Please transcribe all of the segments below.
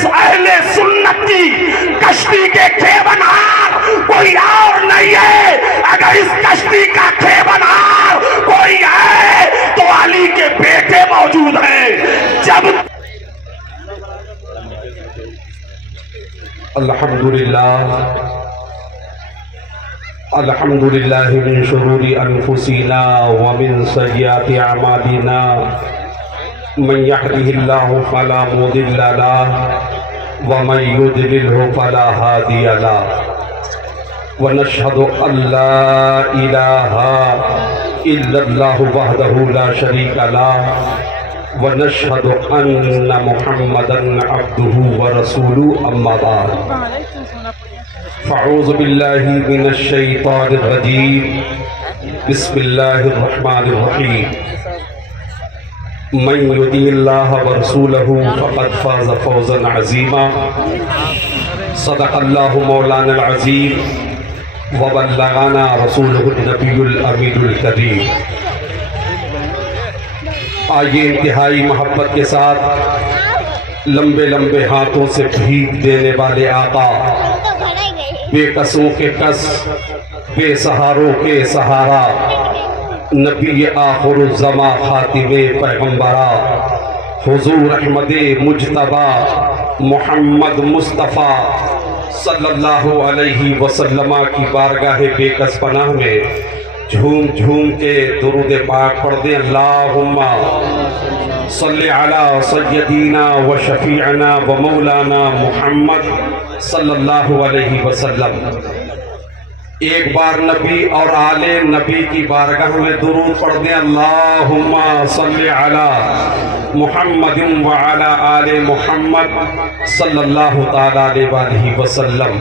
इस अहले सुन्नत की कश्ती के खेवनहार कोई और नहीं है। अगर इस कश्ती का खेवनहार कोई है तो अली के बेटे मौजूद हैं। जब अल्हम्दुलिल्लाह अल्हम्दुलिल्लाह मिन शुरूरि अनफुसिना व मिन सय्यिआति अमालिना मन यहदिहिल्लाहु फला मुदिल्ल लहु व मन युद्लिलहु फला हादिय लहु व नशहदु अल्ला इलाहा इल्लल्लाहु वहदहु ला शरीका लहु व नशहदु अन्ना मुहम्मदन अब्दुहु व रसूलुहु अम्मा बाद फ़अऊज़ु बिल्लाहि मिनश शैतानिर रजीम बिस्मिल्लाहिर रहमानिर रहीम मन युतिइल्लाह व रसूलहु फ़क़द फ़ाज़ फ़ौज़न अज़ीमा सदक़ल्लाहु मौलाना अज़ीम व बल्लग़ना रसूलुहुन नबियुल अमीनुल करीम। आइए इंतहाई मोहब्बत के साथ लंबे लंबे हाथों से भीख देने वाले आका, बेकसों के कस, बेसहारों के सहारा, नबी आखिरुज़्ज़मा खातिमे पैगंबरा, हुजूर अहमदे मुज्तबा मोहम्मद मुस्तफ़ा सल्लल्लाहु अलैहि वसल्लम की बारगाह बेकस पनाह में झूम झूम के दुरूद पाक पढ़ दे। अल्लाहुम्मा सल्ली अला सय्यदीना व शफीअना व मौलाना मुहम्मद सल्लल्लाहु अलैहि वसल्लम। एक बार नबी और आले नबी की बारगाह में दुरूद पढ़ दें। अल्लाहुम्मा सल्ली अला मुहम्मदिन व अला आले मुहम्मद सल्लल्लाहु ताला अलैहि वसल्लम।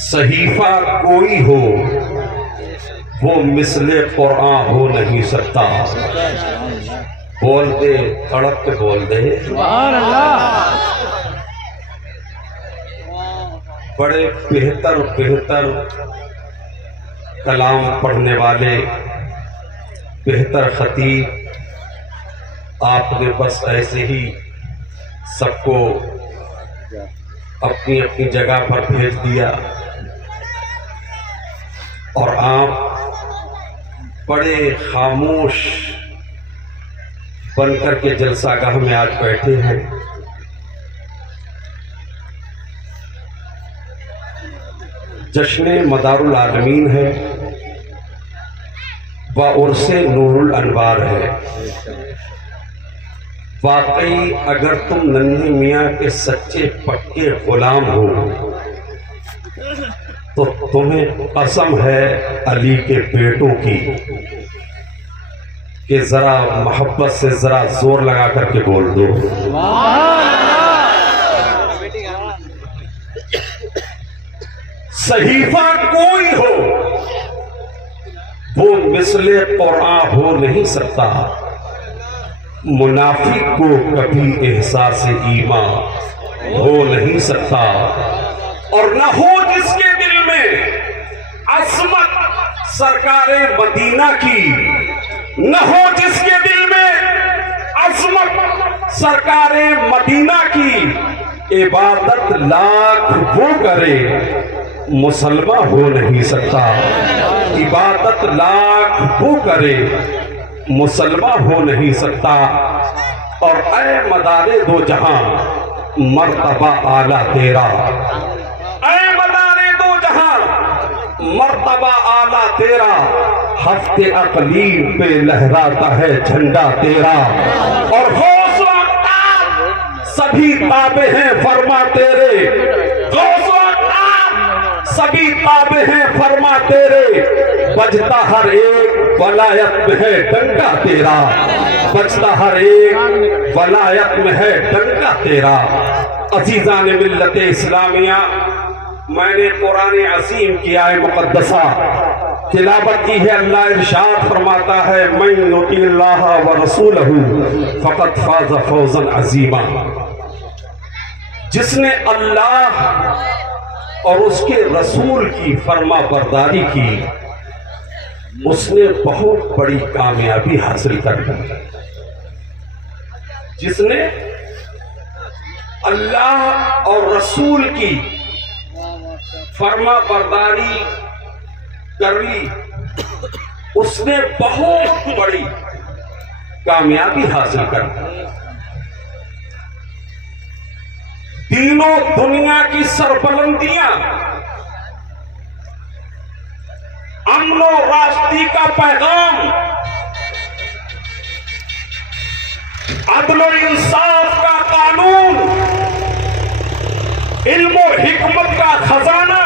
सहीफा कोई हो वो मिसले कुरान हो नहीं सकता। बोल दे, तड़प के बोल दे। बड़े बेहतर बेहतर कलाम पढ़ने वाले बेहतर खतीब आपने बस ऐसे ही सबको अपनी अपनी जगह पर भेज दिया और आप बड़े खामोश बनकर के जलसागाह में आज बैठे हैं। जश्न मदारुल आलमीन है व उर्से नूरुल अनवार है। वाकई अगर तुम नन्हे मियाँ के सच्चे पक्के गुलाम हो तो तुम्हें कसम है अली के बेटों की कि जरा मोहब्बत से जरा जोर लगा करके बोल दो। सहीफा कोई हो वो मिसले कुरान हो नहीं सकता। मुनाफिक को कभी एहसास ईमान हो नहीं सकता और न हो जिसके दिल में अजमत सरकारे मदीना की, न हो जिसके दिल में अजमत सरकारे मदीना की। इबादत लाख वो करे मुसलमान हो नहीं सकता। इबादत लाख वो करे मुसलमान हो नहीं सकता। और ऐ मदारे दो जहां मर्तबा आला तेरा, ऐ मदारे दो जहां मर्तबा आला तेरा। हफ्ते अकलीम पे लहराता है झंडा तेरा और गौस अख्तार सभी ताबे हैं फरमा तेरे। गौस अख्तार सभी ताबे हैं फरमा तेरे। बजता हर एक वलायत में है डंका तेरा, बजता हर एक वलायत में है डंका तेरा। अजीज़ान मिल्लत इस्लामिया, मैंने कुरान अज़ीम की आय मुक़द्दसा तिलावत की है। अल्लाह इरशाद फरमाता है, मन युतिल्लाह व रसूलहु फ़क़द फ़ाज़ फ़ौज़न अज़ीमा। जिसने अल्लाह और उसके रसूल की फरमा बरदारी की उसने बहुत बड़ी कामयाबी हासिल कर ली। जिसने अल्लाह और रसूल की फर्मा बरदारी कर ली, उसने बहुत बड़ी कामयाबी हासिल कर ली। तीनों दुनिया की सरबलंदियां, अमन और राष्ट्रीय का पैगाम, अदल और इंसाफ का कानून, इल्म और हिकमत का खजाना,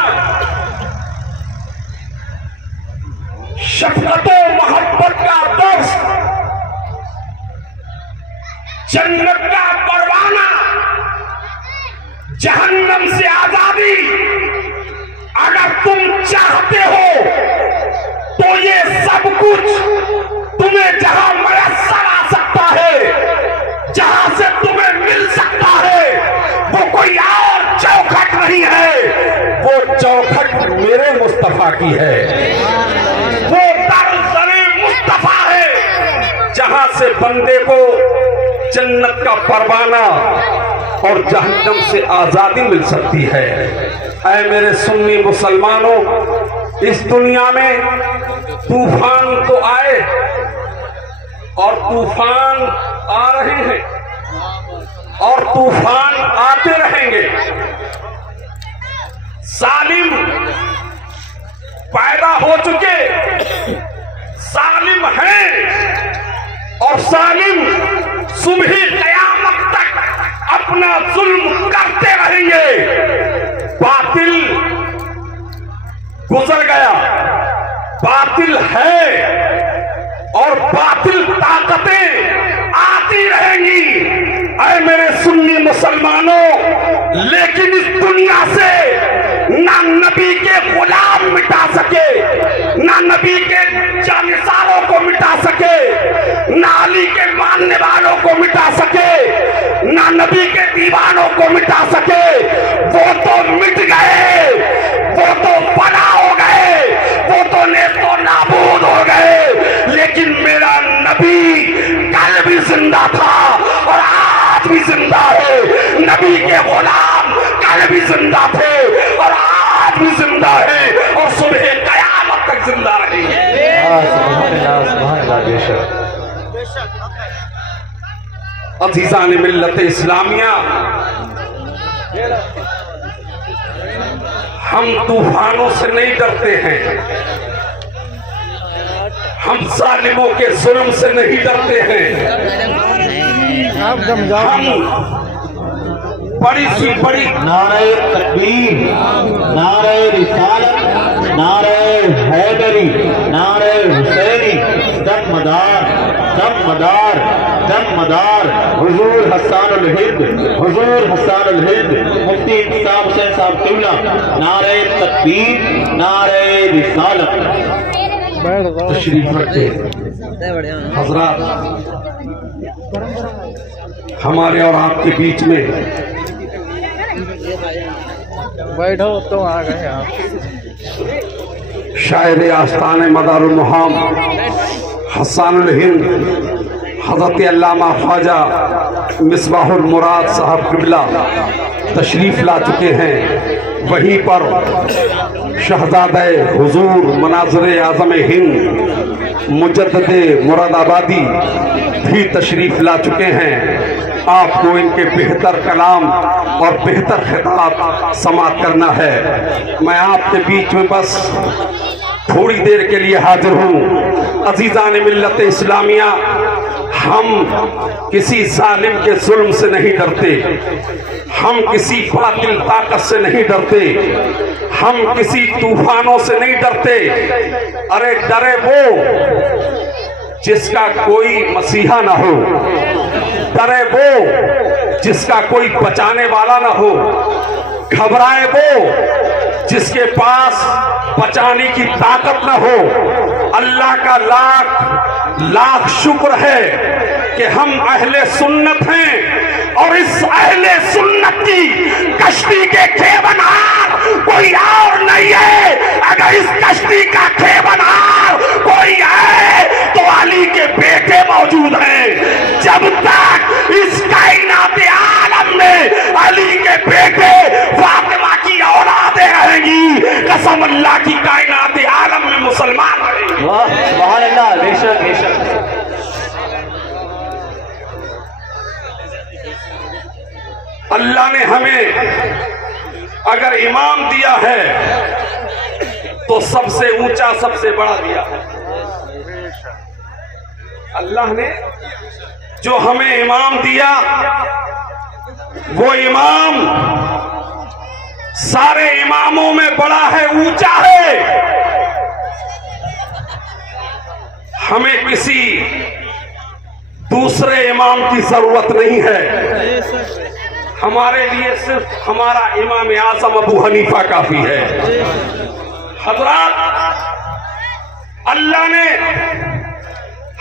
शफकत और मोहब्बत का दर्श, जन्नत का परवाना, जहन्नम से आजादी, अगर तुम चाहते हो तो ये सब कुछ तुम्हें जहां मयस्सर आ सकता है, जहां से तुम्हें मिल सकता है, वो कोई और चौखट नहीं है, वो चौखट मेरे मुस्तफा की है, वो दर-ए मुस्तफा है, जहां से बंदे को जन्नत का परवाना और जहन्नम से आजादी मिल सकती है। ऐ मेरे सुन्नी मुसलमानों, इस दुनिया में तूफान तो आए और तूफान आ रहे हैं और तूफान आते रहेंगे। सालिम पैदा हो चुके, सालिम हैं और सालिम सुबह क़यामत तक अपना जुल्म करते रहेंगे। बातिल गुजर गया, बातिल है और बातिल ताकतें आती रहेंगी। ऐ मेरे सुन्नी मुसलमानों, लेकिन इस दुनिया से ना नबी के गुलाम मिटा सके, ना नबी के जानिसारों को मिटा सके, ना अली के मानने वालों को मिटा सके, ना नबी के दीवानों को मिटा सके। वो तो मिट गए, वो तो फना हो गए, वो तो नेस्तो नाबूद हो गए, लेकिन मेरा नबी कल भी जिंदा था और आज भी जिंदा है। नबी के गुलाम कल भी जिंदा थे और आज भी जिंदा है और सुबह क़यामत तक जिंदा रहेंगे। अज़ीज़ान मिल्लत इस्लामिया, हम तूफानों से नहीं डरते हैं, हम जालिमों के जुल्म से नहीं डरते हैं। हम बड़ी सी बड़ी नारे तकबीर, नारे रिसालत, नारे हैदरी, नारे हुसैनी, दमदार दमदार दमदार हुजूर हसानुल हिंद, हुजूर हसानुल हिंद, मुफ्ती इंतजाम हुसैन साहब किबला, नारे तकबीर, नारे रिसालत। तशरीफ रखे हजरात, हमारे और आपके बीच में बैठो तो आ गए आप। शायर आस्तान मदारुल मुहाम हसानुल हिंद हज़रत अल्लामा ख्वाजा मिसबाहुल मुराद साहब किबला तशरीफ ला चुके हैं। वहीं पर शहजादे हुजूर मनाज़िर आज़म हिंद मुजद्दिद मुरादाबादी भी तशरीफ ला चुके हैं। आपको इनके बेहतर कलाम और बेहतर खिताब समाअत करना है। मैं आपके बीच में बस थोड़ी देर के लिए हाजिर हूँ। अज़ीज़ान मिल्लत इस्लामिया, हम किसी जालिम के जुल्म से नहीं डरते, हम किसी बातिल ताकत से नहीं डरते, हम किसी तूफानों से नहीं डरते। अरे डरे वो जिसका कोई मसीहा ना हो, डरे वो जिसका कोई बचाने वाला ना हो, घबराए वो जिसके पास बचाने की ताकत ना हो। अल्लाह का लाख लाख शुक्र है कि हम अहले सुन्नत हैं और इस अहले सुन्नत की कश्ती के खेवनहार कोई और नहीं है। अगर इस कश्ती का खेवनहार कोई है तो अली के बेटे मौजूद हैं। जब तक इस कायनात आलम में अल्लाह ने हमें अगर इमाम दिया है तो सबसे ऊंचा सबसे बड़ा दिया है। अल्लाह ने जो हमें इमाम दिया वो इमाम सारे इमामों में बड़ा है, ऊंचा है। हमें किसी दूसरे इमाम की जरूरत नहीं है। हमारे लिए सिर्फ हमारा इमाम आजम अबू हनीफा काफी है। हजरात, अल्लाह ने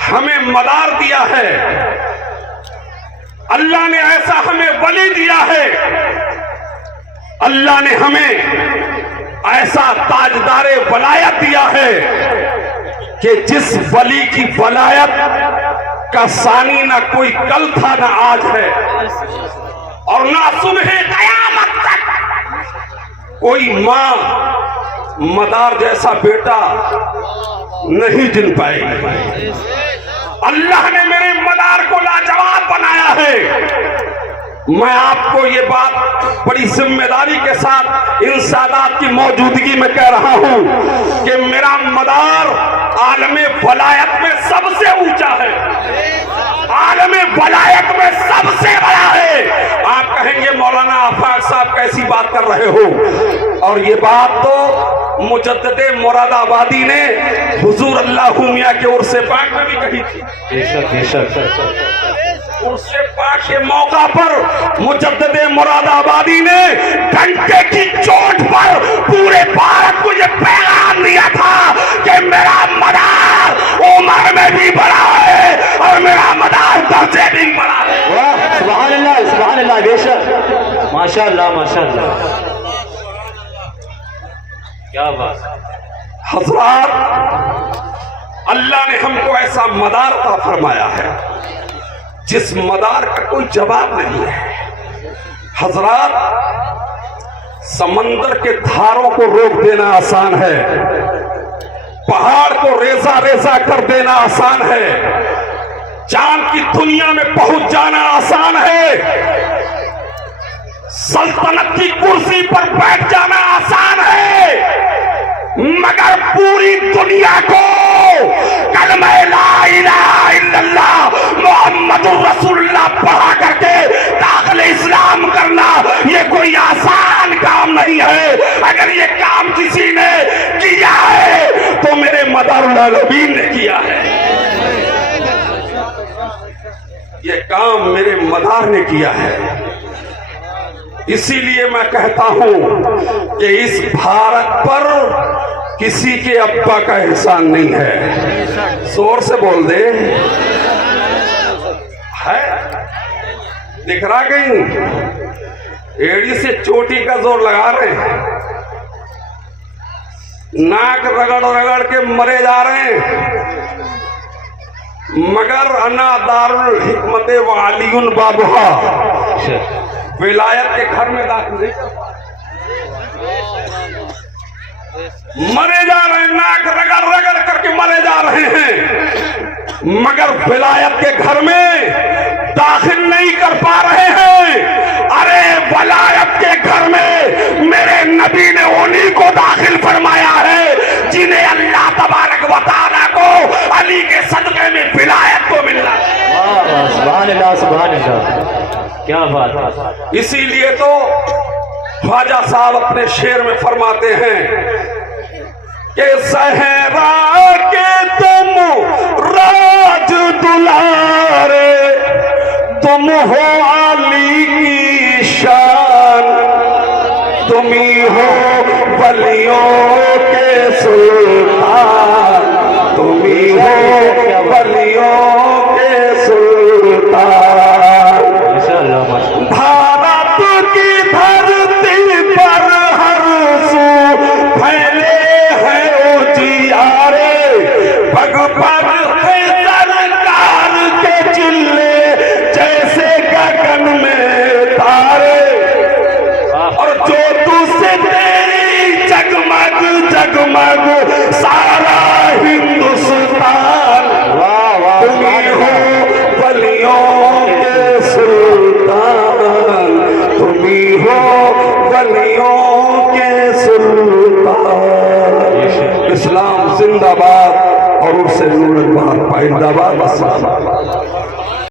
हमें मदार दिया है, अल्लाह ने ऐसा हमें वली दिया है, अल्लाह ने हमें ऐसा ताजदारे वलायत दिया है कि जिस वली की वलायत का सानी ना कोई कल था ना आज है और ना सुबह कयामत तक कोई मां मदार जैसा बेटा नहीं जिन पाएगी। अल्लाह ने मेरे मदार को लाजवाब बनाया है। मैं आपको ये बात बड़ी जिम्मेदारी के साथ इन सादात की मौजूदगी में कह रहा हूं कि मेरा मदार आलमे वलायत में सबसे ऊंचा है, आलमे वलायत में सबसे बड़ा है। आप कहेंगे मौलाना आफाक साहब कैसी बात कर रहे हो, और ये बात तो मुजद्दिदे मुरादाबादी ने हुजूर अल्लाह मियां के उर्से पाक में भी कही थी। उर्से पाक के मौका पर मुजद्दिदे मुरादाबादी ने घंटे की चोट पर पूरे भारत को ये पैगाम दिया था कि मेरा मदार उम्र में भी बड़ा है और मेरा मदार दर्जे भी बड़ा है। वाह, सुभान अल्लाह, सुभान अल्लाह, बेशक, माशाअल्लाह, माशाअल्लाह, क्या बात। हजरात, अल्लाह ने हमको ऐसा मदार अता फरमाया है जिस मदार का कोई जवाब नहीं है। हजरात, समंदर के धारों को रोक देना आसान है, पहाड़ को रेजा रेजा कर देना आसान है, चांद की दुनिया में पहुंच जाना आसान है, सल्तनत की कुर्सी पर बैठ जाना आसान है, मगर पूरी दुनिया को कलमा ला इलाहा इल्लल्लाह मुहम्मदुर रसूलुल्लाह पढ़ा करके दाखिल इस्लाम करना ये कोई आसान काम नहीं है। अगर ये काम किसी ने किया है तो मेरे मदारुल आलमीन ने किया है। ये काम मेरे मदार ने किया है। इसीलिए मैं कहता हूं कि इस भारत पर किसी के अब्बा का एहसान नहीं है। जोर से बोल दे, है दिख रहा कहीं? एड़ी से चोटी का जोर लगा रहे हैं, नाक रगड़ रगड़ के मरे जा रहे हैं, मगर अना दारुल हिकमत व अलीउन बाबुहा विलायत के घर में दाखिल नहीं कर पा रहे। मरे जा रहे हैं, नाक रगड़ रगड़ करके मरे जा रहे हैं, मगर विलायत के घर में दाखिल नहीं कर पा रहे हैं। अरे विलायत के घर में मेरे नबी ने उन्हीं को दाखिल फरमाया है जिन्हें अल्लाह तबारक व तआला को अली के सदक़े में विलायत को मिलना है। सुभान अल्लाह, सुभान अल्लाह, क्या बात। इसीलिए तो ख्वाजा साहब अपने शेर में फरमाते हैं कि सहरा के तुम राज दुलारे, तुम हो अली की शान, तुम ही हो वलियों के सुल्तान, तुम ही हो वलियों के सुल्तान। भारत की धरती पर हर सू फैले हैं उजियारे, पग पग है सरकार के चिल्ले जैसे गगन में तारे, और जो तुझसे तेरी जगमग जगमग सारा हिंदुस्तान, तुम हो वलियों के सुल्तान, तुम वलियों के सुल्तान। इस्लाम जिंदाबाद और उससे नूर पाइंदाबाद।